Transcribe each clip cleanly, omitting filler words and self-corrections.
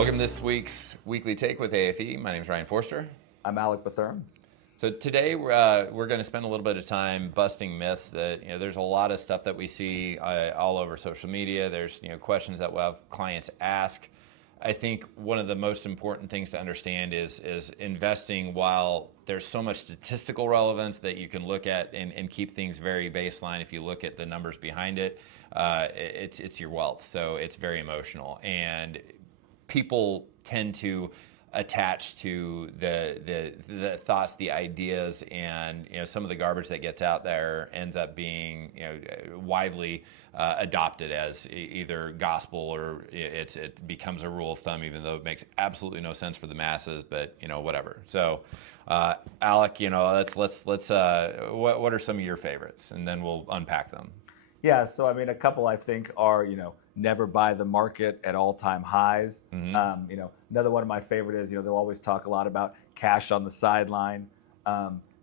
Welcome to this week's Weekly Take with AFE. My name is Ryan Forster. I'm Alec Bethurum. So today we're going to spend a little bit of time busting myths that, there's a lot of stuff that we see all over social media. There's, questions that we'll have clients ask. I think one of the most important things to understand is investing, while there's so much statistical relevance that you can look at and keep things very baseline. If you look at the numbers behind it, it's your wealth. So it's very emotional. And people tend to attach to the thoughts, the ideas, and some of the garbage that gets out there ends up being widely adopted as either gospel or it becomes a rule of thumb, even though it makes absolutely no sense for the masses. But whatever. So, Alec, let's what are some of your favorites, and then we'll unpack them. Yeah, so I mean, a couple I think are, never buy the market at all-time highs. Mm-hmm. Another one of my favorite is, they'll always talk a lot about cash on the sideline.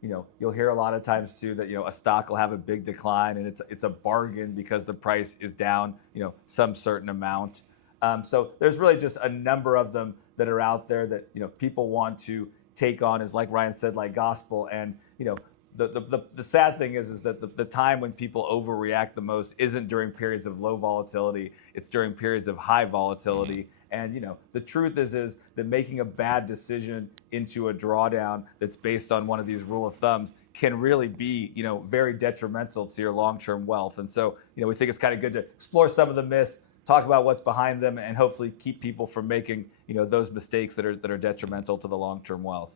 You'll hear a lot of times too that, a stock will have a big decline and it's a bargain because the price is down, some certain amount. So there's really just a number of them that are out there that, people want to take on, as like Ryan said, like gospel. And, the sad thing is that the time when people overreact the most isn't during periods of low volatility, it's during periods of high volatility. Mm-hmm. And the truth is that making a bad decision into a drawdown that's based on one of these rule of thumbs can really be very detrimental to your long-term wealth. And so we think it's kind of good to explore some of the myths, talk about what's behind them, and hopefully keep people from making those mistakes that are detrimental to the long-term wealth.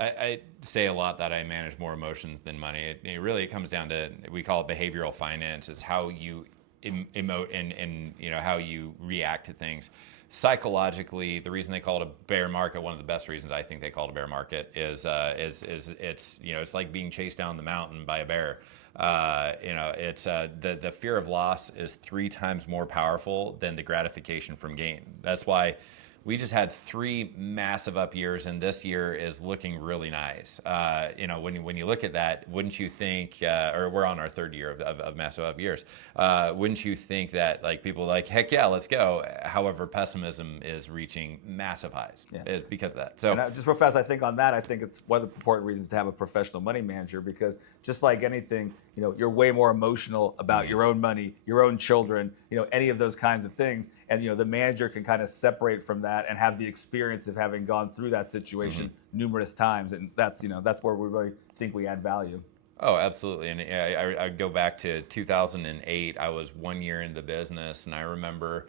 I say a lot that I manage more emotions than money. It really comes down to, we call it behavioral finance. It's how you emote and how you react to things. Psychologically, the reason they call it a bear market, one of the best reasons I think they call it a bear market is it's like being chased down the mountain by a bear. It's the fear of loss is 3 times more powerful than the gratification from gain. That's why we just had 3 massive up years, and this year is looking really nice. When you look at that, wouldn't you think, or we're on our 3rd year of massive up years, wouldn't you think that people like, heck yeah, let's go? However, pessimism is reaching massive highs because of that. So just real fast, I think on that, I think it's one of the important reasons to have a professional money manager, because just like anything, you're way more emotional about your own money, your own children, any of those kinds of things. And, the manager can kind of separate from that and have the experience of having gone through that situation numerous times. And that's where we really think we add value. Oh, absolutely. And I go back to 2008. I was 1 year in the business, and I remember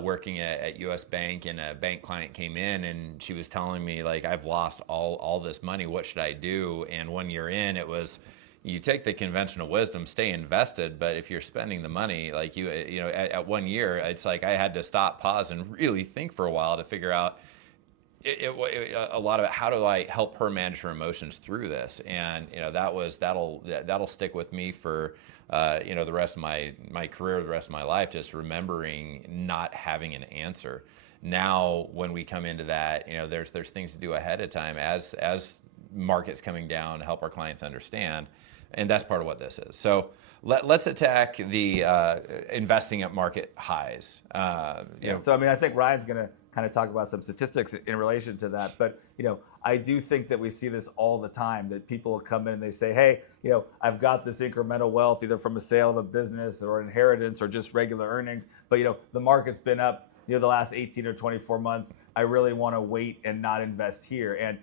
working at U.S. Bank, and a bank client came in, and she was telling me, I've lost all this money. What should I do? And 1 year in, it was, you take the conventional wisdom, stay invested, but if you're spending the money, at 1 year, it's like I had to stop, pause, and really think for a while to figure out a lot of how do I help her manage her emotions through this. And that'll stick with me for the rest of my career, the rest of my life, just remembering not having an answer. Now when we come into that, there's things to do ahead of time as markets coming down to help our clients understand. And that's part of what this is. So let's attack the investing at market highs. So I think Ryan's going to kind of talk about some statistics in relation to that. But I do think that we see this all the time, that people will come in and they say, hey, I've got this incremental wealth either from a sale of a business or inheritance or just regular earnings. But the market's been up the last 18 or 24 months. I really want to wait and not invest here. And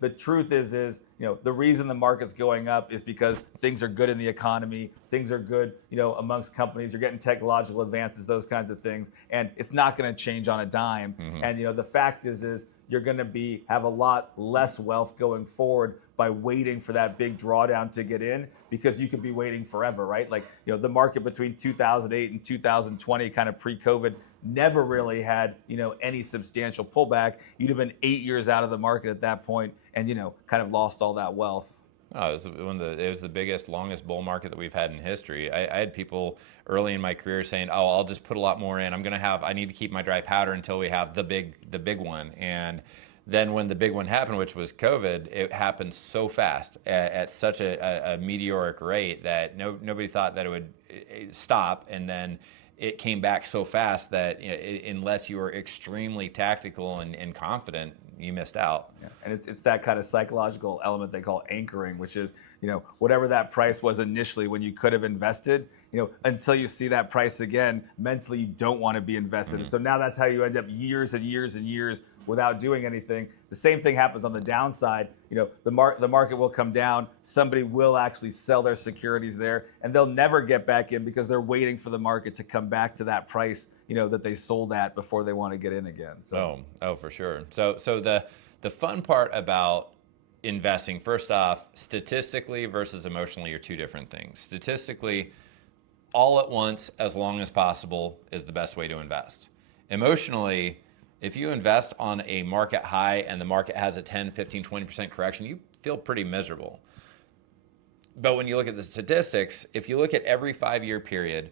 the truth is the reason the market's going up is because things are good in the economy, things are good, amongst companies, you're getting technological advances, those kinds of things, and it's not going to change on a dime. Mm-hmm. And the fact is you're going to have a lot less wealth going forward by waiting for that big drawdown to get in, because you could be waiting forever, right? The market between 2008 and 2020, kind of pre-COVID, never really had, any substantial pullback. You'd have been 8 years out of the market at that point and, kind of lost all that wealth. Oh, it was the biggest, longest bull market that we've had in history. I had people early in my career saying, "Oh, I'll just put a lot more in. I need to keep my dry powder until we have the big one." And then when the big one happened, which was COVID, it happened so fast at such a meteoric rate that nobody thought that it would stop. And then it came back so fast that unless you were extremely tactical and confident, you missed out. Yeah. And it's that kind of psychological element they call anchoring, which is, whatever that price was initially when you could have invested, until you see that price again, mentally you don't want to be invested. And so now that's how you end up years and years and years without doing anything. The same thing happens on the downside. The market will come down. Somebody will actually sell their securities there, and they'll never get back in because they're waiting for the market to come back to that price, that they sold at before they want to get in again. So. Oh, for sure. So the fun part about investing, first off, statistically versus emotionally are two different things. Statistically, all at once, as long as possible, is the best way to invest. Emotionally, if you invest on a market high and the market has a 10, 15, 20% correction, you feel pretty miserable. But when you look at the statistics, if you look at every 5-year period,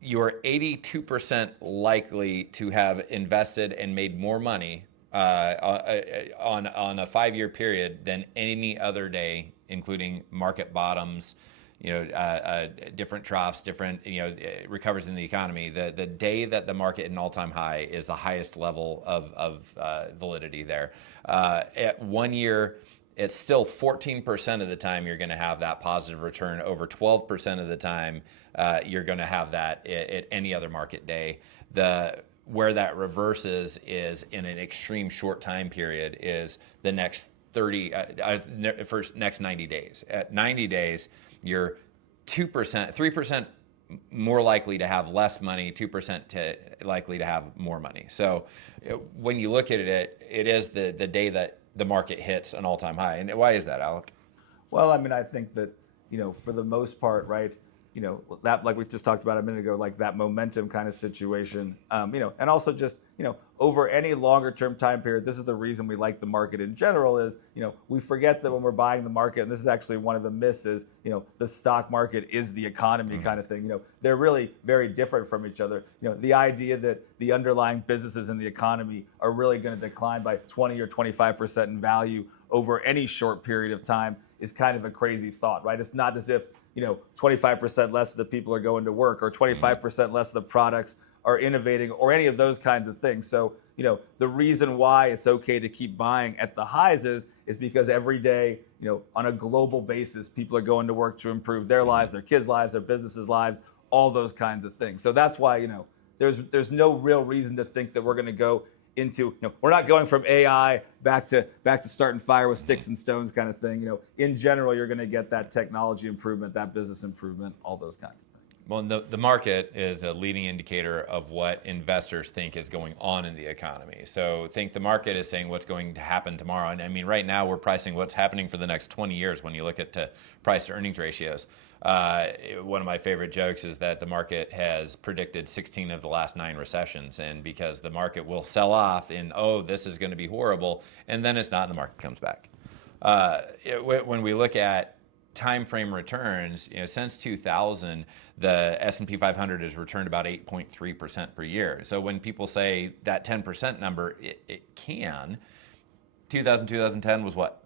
you're 82% likely to have invested and made more money on a 5-year period than any other day, including market bottoms, different troughs, different, recovers in the economy. The day that the market at an all-time high is the highest level of validity there. At 1 year, it's still 14% of the time you're going to have that positive return. Over 12% of the time, you're going to have that at any other market day. Where that reverses is in an extreme short time period is the next next 90 days. At 90 days, you're 2%, 3% more likely to have less money, 2% likely to have more money. So when you look at it, it is the day that the market hits an all-time high. And why is that, Alec? Well, I think that, for the most part, right, that, like we just talked about a minute ago, like that momentum kind of situation, and also just, over any longer term time period, this is the reason we like the market in general is, we forget that when we're buying the market, and this is actually one of the myths is, the stock market is the economy kind of thing. They're really very different from each other. The idea that the underlying businesses in the economy are really going to decline by 20 or 25% in value over any short period of time is kind of a crazy thought, right? It's not as if 25% less of the people are going to work or 25% less of the products are innovating or any of those kinds of things. So, the reason why it's okay to keep buying at the highs is because every day, on a global basis, people are going to work to improve their lives, their kids' lives, their businesses' lives, all those kinds of things. So that's why, there's no real reason to think that we're going to go into, we're not going from AI back to starting fire with sticks and stones kind of thing. In general, you're going to get that technology improvement, that business improvement, all those kinds of things. Well, the market is a leading indicator of what investors think is going on in the economy. So think the market is saying what's going to happen tomorrow. And right now we're pricing what's happening for the next 20 years when you look at price to earnings ratios. One of my favorite jokes is that the market has predicted 16 of the last 9 recessions, and because the market will sell off in, this is going to be horrible, and then it's not, and the market comes back. When we look at time frame returns, since 2000, the S&P 500 has returned about 8.3% per year. So when people say that 10% number, it can. 2010 was what?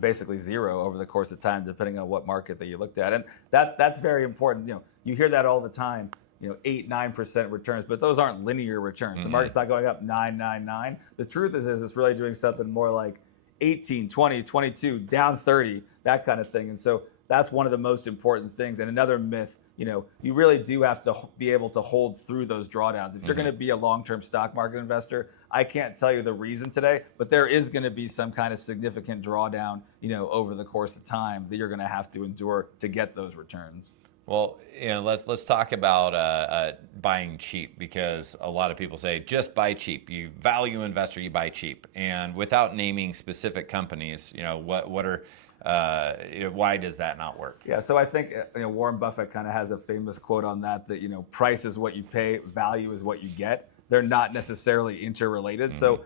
Basically zero over the course of time, depending on what market that you looked at. And that's very important. You hear that all the time, 8-9% returns, but those aren't linear returns. The market's not going up 9. The truth is it's really doing something more like 18, 20, 22, down 30, that kind of thing. And so that's one of the most important things. And another myth, you really do have to be able to hold through those drawdowns. If you're going to be a long-term stock market investor, I can't tell you the reason today, but there is going to be some kind of significant drawdown, over the course of time that you're going to have to endure to get those returns. Well, let's talk about buying cheap, because a lot of people say just buy cheap. You value investor, you buy cheap, and without naming specific companies, what are why does that not work? Yeah, so I think Warren Buffett kind of has a famous quote on that price is what you pay, value is what you get. They're not necessarily interrelated. So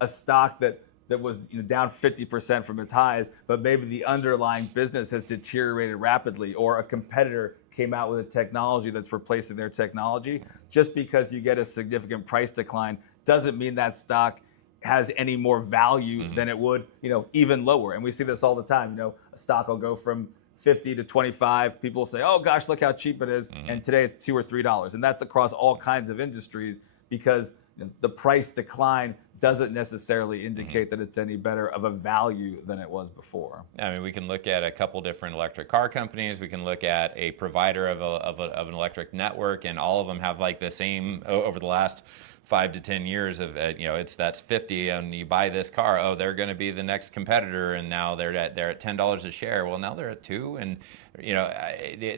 a stock that was down 50% from its highs, but maybe the underlying business has deteriorated rapidly, or a competitor came out with a technology that's replacing their technology. Just because you get a significant price decline doesn't mean that stock has any more value than it would, even lower. And we see this all the time. A stock will go from 50 to 25, people will say, oh gosh, look how cheap it is. And today it's $2 or $3. And that's across all kinds of industries, because the price decline doesn't necessarily indicate that it's any better of a value than it was before. I mean, we can look at a couple different electric car companies. We can look at a provider of an electric network, and all of them have like the same over the last 5 to 10 years of that's 50, and you buy this car, oh, they're going to be the next competitor, and now they're at $10 a share. Well, now they're at $2, and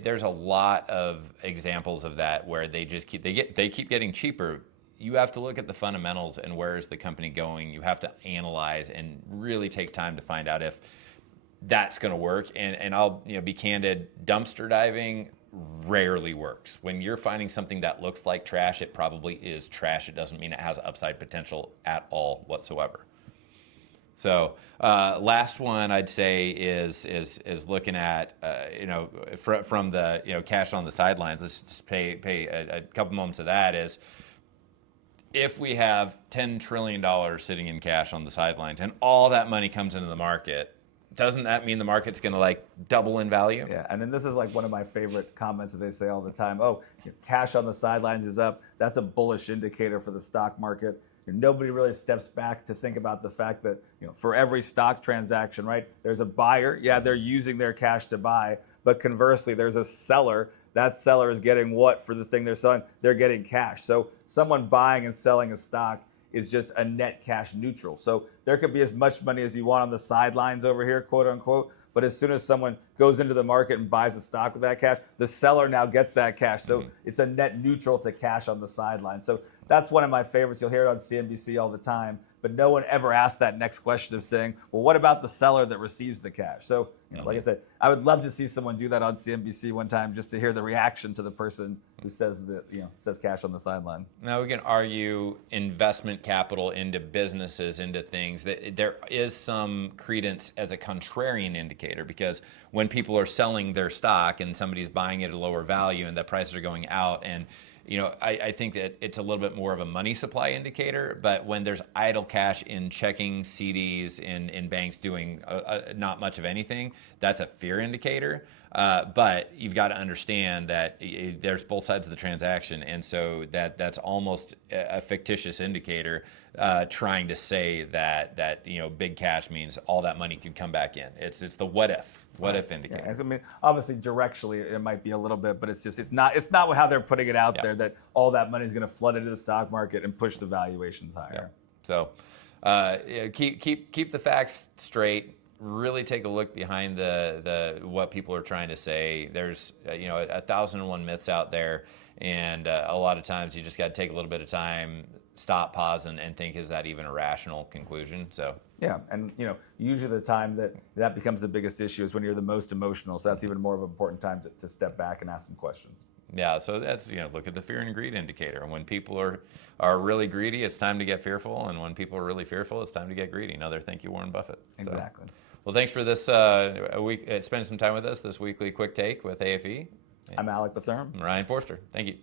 there's a lot of examples of that where they keep getting cheaper. You have to look at the fundamentals and where is the company going. You have to analyze and really take time to find out if that's going to work. And I'll be candid, dumpster diving rarely works. When you're finding something that looks like trash, it probably is trash. It doesn't mean it has upside potential at all whatsoever. So last one I'd say is looking at from the cash on the sidelines. Let's just pay a couple moments of that. Is if we have $10 trillion sitting in cash on the sidelines and all that money comes into the market, doesn't that mean the market's going to like double in value? Yeah, and then this is like one of my favorite comments that they say all the time. Oh, cash on the sidelines is up. That's a bullish indicator for the stock market. Nobody really steps back to think about the fact that for every stock transaction, right, there's a buyer. Yeah, they're using their cash to buy, but conversely, there's a seller. That seller is getting what for the thing they're selling? They're getting cash. So someone buying and selling a stock is just a net cash neutral. So there could be as much money as you want on the sidelines over here, quote unquote, but as soon as someone goes into the market and buys the stock with that cash, the seller now gets that cash. So it's a net neutral to cash on the sidelines. So that's one of my favorites. You'll hear it on CNBC all the time, but no one ever asked that next question of saying, well, what about the seller that receives the cash? So, like I said, I would love to see someone do that on CNBC one time just to hear the reaction to the person who says that, says cash on the sideline. Now we can argue investment capital into businesses, into things that there is some credence as a contrarian indicator, because when people are selling their stock and somebody's buying it at a lower value and the prices are going out, and I think that it's a little bit more of a money supply indicator. But when there's idle cash in checking, CDs, in banks doing not much of anything, that's a fear indicator. But you've got to understand that there's both sides of the transaction, and so that's almost a fictitious indicator trying to say that big cash means all that money could come back in. It's the what if indicator. Yeah, I mean, obviously directionally it might be a little bit, but it's not how they're putting it out there that all that money is going to flood into the stock market and push the valuations higher. Yeah. So keep the facts straight. Really take a look behind the what people are trying to say. There's 1,001 myths out there, and a lot of times you just got to take a little bit of time, stop, pause, and think, is that even a rational conclusion? So yeah, and usually the time that becomes the biggest issue is when you're the most emotional. So that's even more of an important time to step back and ask some questions. Yeah, so that's look at the fear and greed indicator. And when people are really greedy, it's time to get fearful, and when people are really fearful, it's time to get greedy. Another thank you, Warren Buffett. Exactly. So, well, thanks for this spending some time with us, this weekly quick take with AFE. I'm Alec Bethurum. I'm Ryan Forster. Thank you.